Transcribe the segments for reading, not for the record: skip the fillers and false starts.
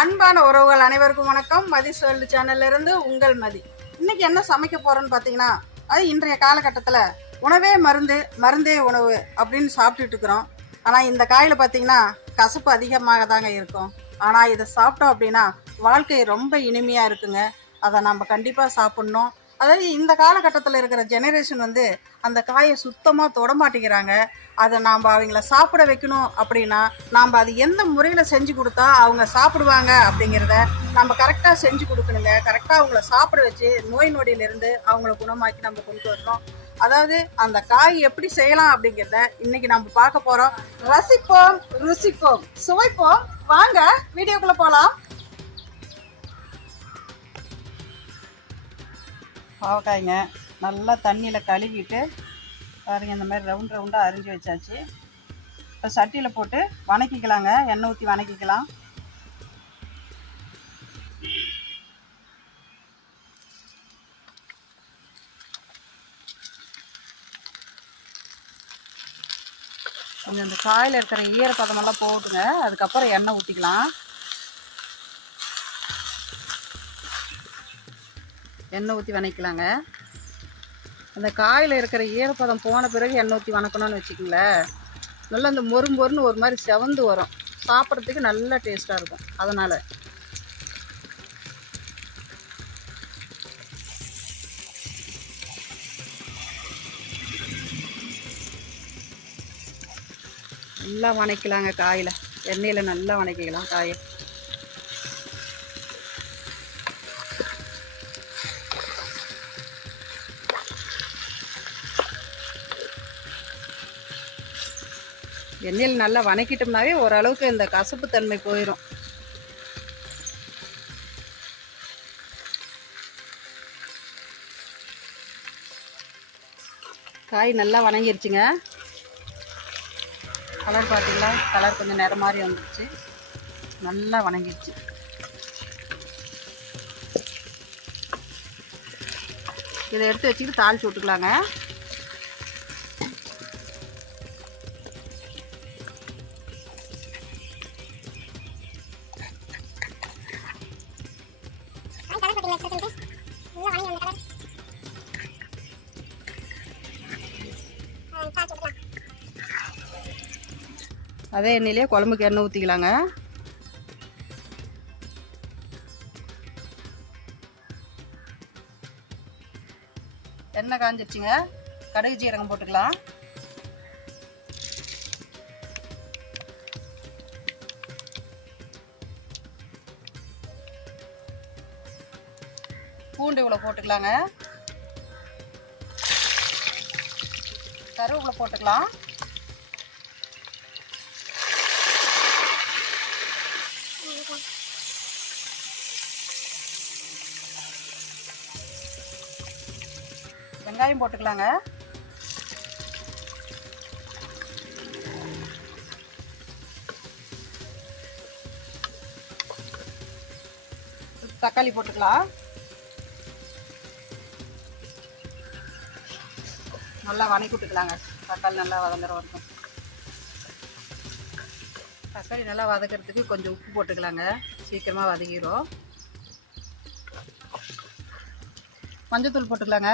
அன்பான உறவுகள் அனைவருக்கும் வணக்கம். மதி வேர்ல்டு சேனல்ல இருந்து உங்கள் மதி. இன்னைக்கு என்ன சமைக்க போறோம்னு பார்த்தீங்கன்னா, அது இன்றைய காலகட்டத்தில் உணவே மருந்து, மருந்தே உணவு அப்படின்னு சாப்பிட்டுட்டு இருக்கிறோம். ஆனால் இந்த காயில் பார்த்தீங்கன்னா கசப்பு அதிகமாக தாங்க இருக்கும். ஆனால் இதை சாப்பிட்டோம் அப்படின்னா வாழ்க்கை ரொம்ப இனிமையாக இருக்குங்க. அதை நம்ம கண்டிப்பாக சாப்பிட்ணும். அதாவது இந்த காலகட்டத்தில் இருக்கிற ஜெனரேஷன் அந்த காயை சுத்தமாக தொட மாட்டேங்கிறாங்க. அதை நாம் அவங்கள சாப்பிட வைக்கணும் அப்படின்னா நாம் அது எந்த முறையில் செஞ்சு கொடுத்தா அவங்க சாப்பிடுவாங்க அப்படிங்கிறத நம்ம கரெக்டாக செஞ்சு கொடுக்கணுங்க. கரெக்டாக அவங்கள சாப்பிட வச்சு நோய் நொடியிலிருந்து அவங்கள குணமாக்கி நம்ம கொண்டு வரணும். அதாவது அந்த காய் எப்படி செய்யலாம் அப்படிங்கிறத இன்னைக்கு நம்ம பார்க்க போகிறோம். ரசிப்போம், ருசிப்போம், சுவைப்போம். வாங்க வீடியோக்குள்ளே போகலாம். பாவக்காய்ங்க நல்லா தண்ணியில் கழுவிட்டு பாருங்க, இந்த மாதிரி ரவுண்ட் ரவுண்டாக அரிஞ்சு வச்சாச்சு. இப்போ சட்டியில் போட்டு வணக்கிக்கலாங்க. எண்ணெய் ஊற்றி வணக்கிக்கலாம். கொஞ்சம் இந்த காயில் இருக்கிற ஈரப்பதமெல்லாம் போட்டுங்க. அதுக்கப்புறம் எண்ணெய் ஊற்றிக்கலாம். எண்ணெய் ஊற்றி வணக்கலாங்க. அந்த காயில் இருக்கிற ஈரப்பதம் போன பிறகு எண்ணெய் ஊற்றி வணக்கணும்னு வச்சுக்கோங்களேன், நல்லா இந்த மொறுன்னு ஒரு மாதிரி செவந்து வரும். சாப்பிட்றதுக்கு நல்ல டேஸ்ட்டாக இருக்கும். அதனால் நல்லா வணக்கலாங்க. காயில் எண்ணெயில் நல்லா வணக்கிக்கலாம் காயை. எண்ணெயில் நல்லா வணக்கிட்டோம்னாவே ஓரளவுக்கு இந்த கசப்பு தன்மை போயிடும். காய் நல்லா வணங்கிருச்சுங்க. கலர் பார்த்தீங்களா? கலர் கொஞ்சம் நிற மாதிரி வந்துருச்சு. நல்லா வணங்கிருச்சு. இதை எடுத்து வச்சுக்கிட்டு தாளிச்சு விட்டுக்கலாங்க. அதே எண்ணெயிலே குழம்புக்கு எண்ணெய் ஊற்றிக்கலாங்க. எண்ணெய் காஞ்சிருச்சுங்க. கடுகு ஜீரகம் போட்டுக்கலாம். பூண்டு இவ்வளோ போட்டுக்கலாங்க. கருவேப்பிலை போட்டுக்கலாம். வெங்காயம் போட்டுக்கலாங்க. தக்காளி போட்டுக்கலாம். நல்லா வணக்கி விட்டுக்கலாங்க. தக்காளி நல்லா வதங்குற வரைக்கும். தக்காளி நல்லா வதக்கிறதுக்கு கொஞ்சம் உப்பு போட்டுக்கலாங்க. சீக்கிரமாக வதங்கிடும். மஞ்சத்தூள் போட்டுக்கலாங்க.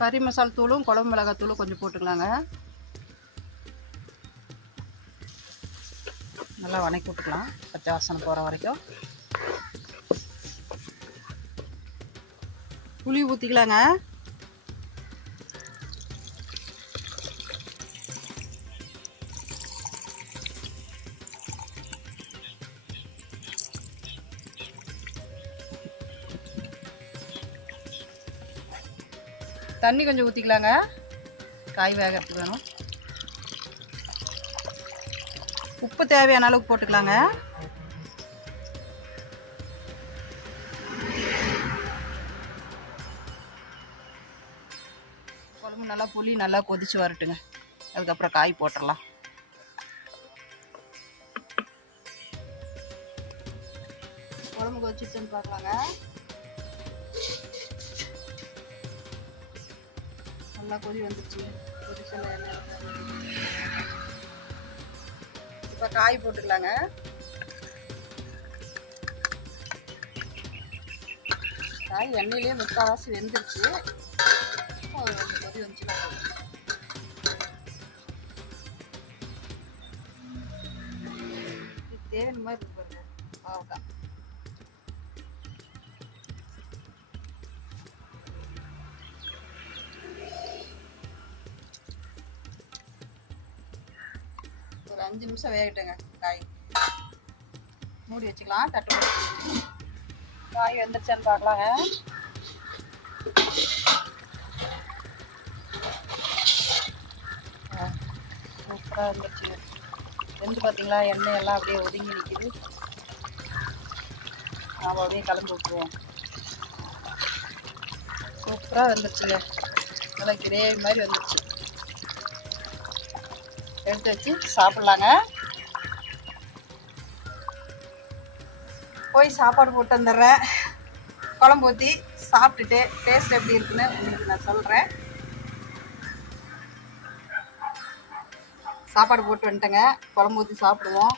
கறி மசாலா தூளும் குழம்பு மிளகாய் தூளும் கொஞ்சம் போட்டுக்கலாங்க. நல்லா வணக்கி விட்டுக்கலாம் பச்சை வாசனை போகிற வரைக்கும். புளி ஊற்றிக்கலாங்க. தண்ணி கொஞ்சம் ஊற்றிக்கலாங்க. காய் வேகிறதுக்கு வேணும். உப்பு தேவையான அளவுக்கு போட்டுக்கலாங்க. குழம்பு நல்லா புளி நல்லா கொதிச்சு வரட்டுங்க. அதுக்கப்புறம் காய் போட்டுடலாம். குழம்பு கொதிச்சுன்னு பார்க்கலாங்க. நல்லா கொதி வந்துருச்சு. கொதிச்சல எண்ணெய் இப்போ காய் போட்டுக்கலாங்க. காய் எண்ணெயிலே முக்கால்வாசி வெந்துருச்சு. ஒரு கொதி வந்துச்சுன்னா தேவையான மாதிரி இருக்கு பாருங்க பாவக்காய். ஒரு 5 நிமிஷம் வேகட்டுங்க காய். மூடி வச்சுக்கலாம். தட்டு காய் வெந்துருச்சான்னு பார்க்கலாங்க. சூப்பராக இருந்துச்சு. வெந்து பார்த்தீங்களா, எண்ணெய் எல்லாம் அப்படியே ஒதுங்கி நிற்கிது. நாம் அப்படியே கலந்து விட்டுருவோம். சூப்பராக வந்துருச்சுங்க. நல்லா கிரேவி மாதிரி வந்துருச்சு. எடுத்து வச்சு சாப்பிட்லாங்க. போய் சாப்பாடு போட்டு வந்துடுறேன். குழம்பு ஊற்றி சாப்பிட்டுட்டு டேஸ்ட் எப்படி இருக்குன்னு உங்களுக்கு நான் சொல்கிறேன். சாப்பாடு போட்டு வந்துட்டேங்க. குழம்பு ஊற்றி சாப்பிடுவோம்.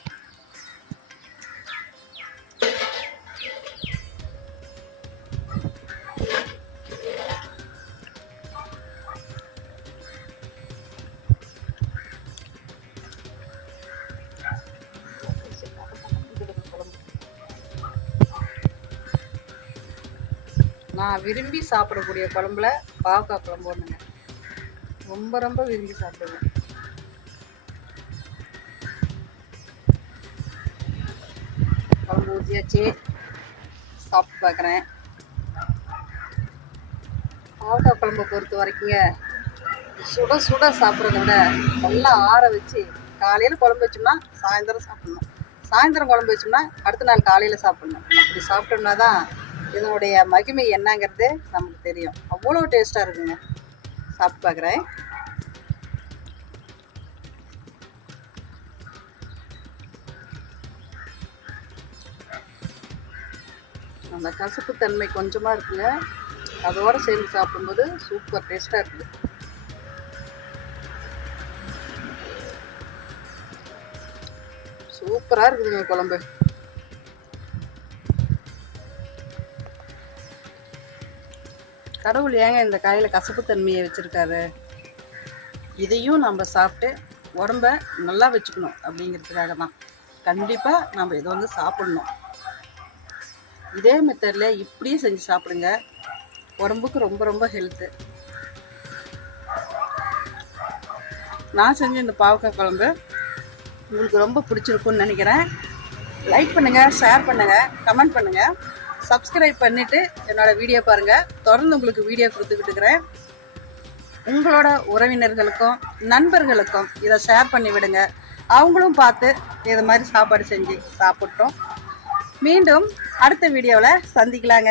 நான் விரும்பி சாப்பிடக்கூடிய குழம்புல பாவக்காய் குழம்பு ஒன்றுங்க. ரொம்ப ரொம்ப விரும்பி சாப்பிடுவேன். குழம்பு ஊற்றியாச்சு. சாப்பிட்டு பார்க்குறேன். பாவக்காய் குழம்பை பொறுத்த வரைக்குங்க, சுட சுட சாப்பிட்றத விட நல்லா ஆற வச்சு காலையில் குழம்பு வச்சோம்னா சாயந்தரம் சாப்பிட்ணும். சாயந்தரம் குழம்பு வச்சோம்னா அடுத்த நாள் காலையில் சாப்பிட்ணும். அப்படி சாப்பிட்டோம்னா தான் இதனுடைய மகிமை என்னங்கிறது நமக்கு தெரியும். அவ்வளோ டேஸ்ட்டாக இருக்குங்க. சாப்பிட்டு பார்க்குறேன். அந்த கசப்பு தன்மை கொஞ்சமாக இருக்குங்க. அதோடு சேர்ந்து சாப்பிடும்போது சூப்பர் டேஸ்ட்டாக இருக்குது. சூப்பராக இருக்குதுங்க குழம்பு. கடவுள் ஏங்க இந்த காயில் கசப்புத்தன்மையை வச்சுருக்காரு? இதையும் நம்ம சாப்பிட்டு உடம்ப நல்லா வச்சுக்கணும் அப்படிங்கிறதுக்காக தான் கண்டிப்பாக நம்ம இதை வந்து சாப்பிடணும். இதே மெத்தடில் இப்படியே செஞ்சு சாப்பிடுங்க. உடம்புக்கு ரொம்ப ரொம்ப ஹெல்த்து. நான் செஞ்ச இந்த பாவக்காய் குழம்பு உங்களுக்கு ரொம்ப பிடிச்சிருக்குன்னு நினைக்கிறேன். லைக் பண்ணுங்கள், ஷேர் பண்ணுங்கள், கமெண்ட் பண்ணுங்கள், சப்ஸ்கிரைப் பண்ணிவிட்டு என்னோடய வீடியோ பாருங்கள். தொடர்ந்து உங்களுக்கு வீடியோ கொடுத்துக்கிட்டு இருக்கிறேன். உங்களோட உறவினர்களுக்கும் நண்பர்களுக்கும் இதை ஷேர் பண்ணி விடுங்க. அவங்களும் பார்த்து இது மாதிரி சாப்பாடு செஞ்சு சாப்பிட்டோம். மீண்டும் அடுத்த வீடியோவில் சந்திக்கலாங்க.